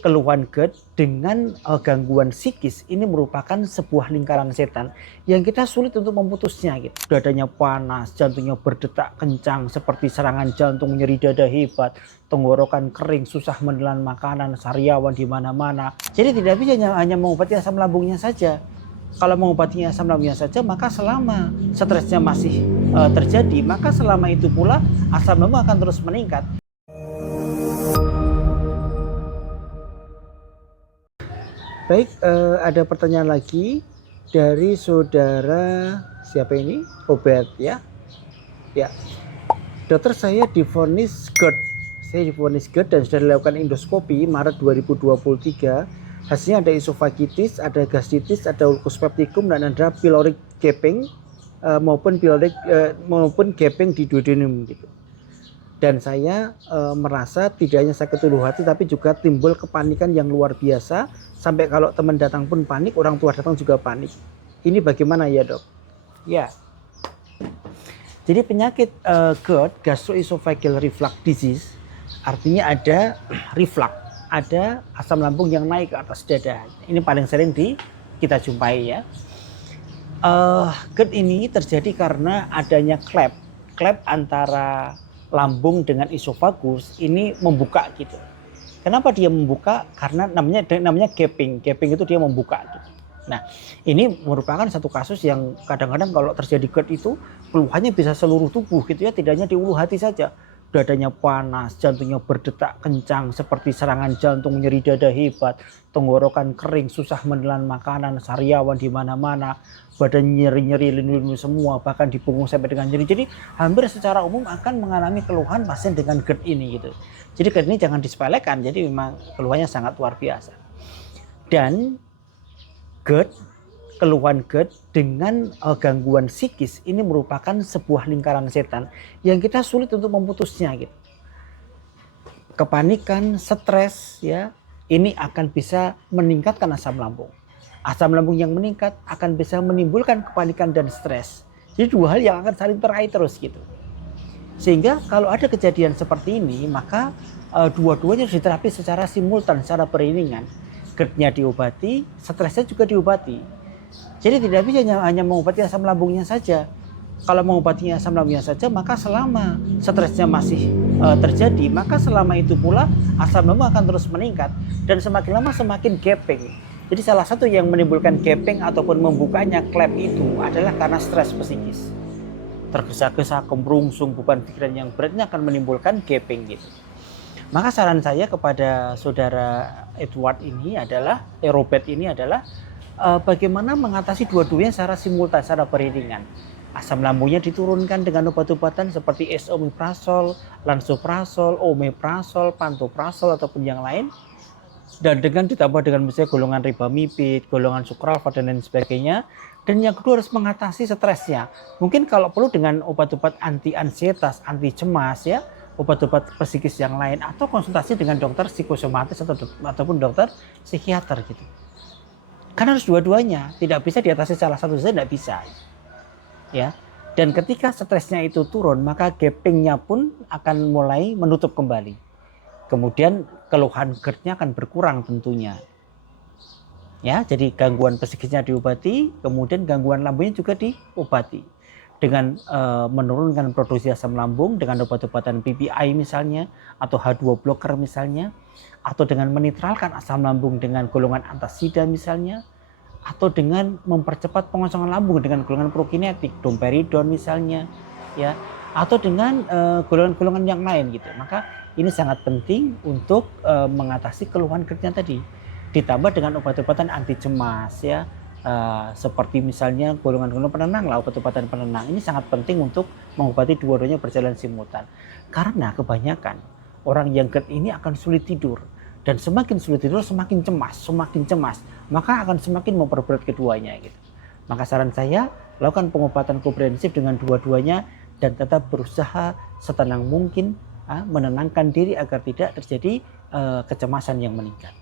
keluhan GERD dengan gangguan psikis ini merupakan sebuah lingkaran setan yang kita sulit untuk memutusnya gitu. Dadanya panas, jantungnya berdetak kencang seperti serangan jantung, nyeri dada hebat, tenggorokan kering, susah menelan makanan, sariawan di mana-mana. Jadi tidak bisa hanya mengobati asam lambungnya saja. Kalau mengobati asam lambungnya saja, maka selama stresnya masih terjadi, maka selama itu pula asam lambung akan terus meningkat. Baik, ada pertanyaan lagi dari saudara siapa ini? Robert ya. Ya. Dokter, saya divonis GERD. Saya divonis GERD dan sudah dilakukan endoskopi Maret 2023. Hasilnya ada esofagitis, ada gastritis, ada ulcus pepticum dan ada pyloric gaping maupun gaping di duodenum gitu. Dan saya merasa tidak hanya sakit ulu hati tapi juga timbul kepanikan yang luar biasa, sampai kalau teman datang pun panik, orang tua datang juga panik. Ini bagaimana ya dok? Ya, jadi penyakit GERD, gastroesophageal reflux disease, artinya ada reflux, ada asam lambung yang naik ke atas dada. Ini paling sering kita jumpai ya. GERD ini terjadi karena adanya klep antara lambung dengan esofagus ini membuka gitu. Kenapa dia membuka? Karena namanya gaping. Gaping itu dia membuka gitu. Nah, ini merupakan satu kasus yang kadang-kadang kalau terjadi GERD itu keluhannya bisa seluruh tubuh gitu ya, tidak hanya di ulu hati saja. Dadanya panas, jantungnya berdetak kencang seperti serangan jantung, nyeri dada hebat, tenggorokan kering, susah menelan makanan, sariawan di mana-mana, badan nyeri-nyeri, linu-linu semua, bahkan di punggung sampai dengan nyeri. Jadi hampir secara umum akan mengalami keluhan pasien dengan GERD ini gitu. Jadi GERD ini jangan disepelekan, jadi memang keluhannya sangat luar biasa. Dan keluhan GERD dengan gangguan psikis ini merupakan sebuah lingkaran setan yang kita sulit untuk memutusnya gitu. Kepanikan, stres ya, ini akan bisa meningkatkan asam lambung. Asam lambung yang meningkat akan bisa menimbulkan kepanikan dan stres. Jadi dua hal yang akan saling terai terus gitu. Sehingga kalau ada kejadian seperti ini, maka dua-duanya harus diterapi secara simultan, secara beriringan. GERD-nya diobati, stresnya juga diobati. Jadi tidak bisa hanya mengobati asam lambungnya saja. Kalau mengobatinya asam lambungnya saja, maka selama stresnya masih terjadi, maka selama itu pula asam lambung akan terus meningkat dan semakin lama semakin gaping. Jadi salah satu yang menimbulkan gaping ataupun membukanya klep itu adalah karena stres psikis. Tergesa-gesa, kemerungsung, beban pikiran yang beratnya akan menimbulkan gaping gitu. Maka saran saya kepada saudara Edward ini adalah, Robert ini adalah bagaimana mengatasi dua-duanya secara simultan, secara beriringan. Asam lambungnya diturunkan dengan obat-obatan seperti esomeprazol, lansoprazol, omeprazol, pantoprazol ataupun yang lain. Dan ditambah dengan misalnya golongan ribamipid, golongan sukralfat dan lain sebagainya. Dan yang kedua harus mengatasi stresnya. Mungkin kalau perlu dengan obat-obat anti ansietas, anti cemas ya, obat-obat psikis yang lain, atau konsultasi dengan dokter psikosomatis ataupun dokter psikiater gitu. Karena harus dua-duanya, tidak bisa diatasi salah satu saja, tidak bisa. Ya. Dan ketika stresnya itu turun, maka gapingnya pun akan mulai menutup kembali. Kemudian keluhan GERD-nya akan berkurang tentunya. Ya, jadi gangguan psikisnya diobati, kemudian gangguan lambungnya juga diobati. Dengan menurunkan produksi asam lambung dengan obat-obatan PPI misalnya, atau H2 blocker misalnya, atau dengan menetralkan asam lambung dengan golongan antasida misalnya, atau dengan mempercepat pengosongan lambung dengan golongan prokinetik, domperidon misalnya, ya, atau dengan golongan-golongan yang lain gitu. Maka ini sangat penting untuk mengatasi keluhan GERD-nya tadi. Ditambah dengan obat-obatan anti cemas ya, seperti misalnya golongan-golongan penenang lah, obat-obatan penenang. Ini sangat penting untuk mengobati dua-duanya berjalan simultan. Karena kebanyakan orang yang GERD ini akan sulit tidur. Dan semakin sulit tidur, semakin cemas, maka akan semakin memperberat keduanya gitu. Maka saran saya, lakukan pengobatan komprehensif dengan dua-duanya dan tetap berusaha setenang mungkin menenangkan diri agar tidak terjadi kecemasan yang meningkat.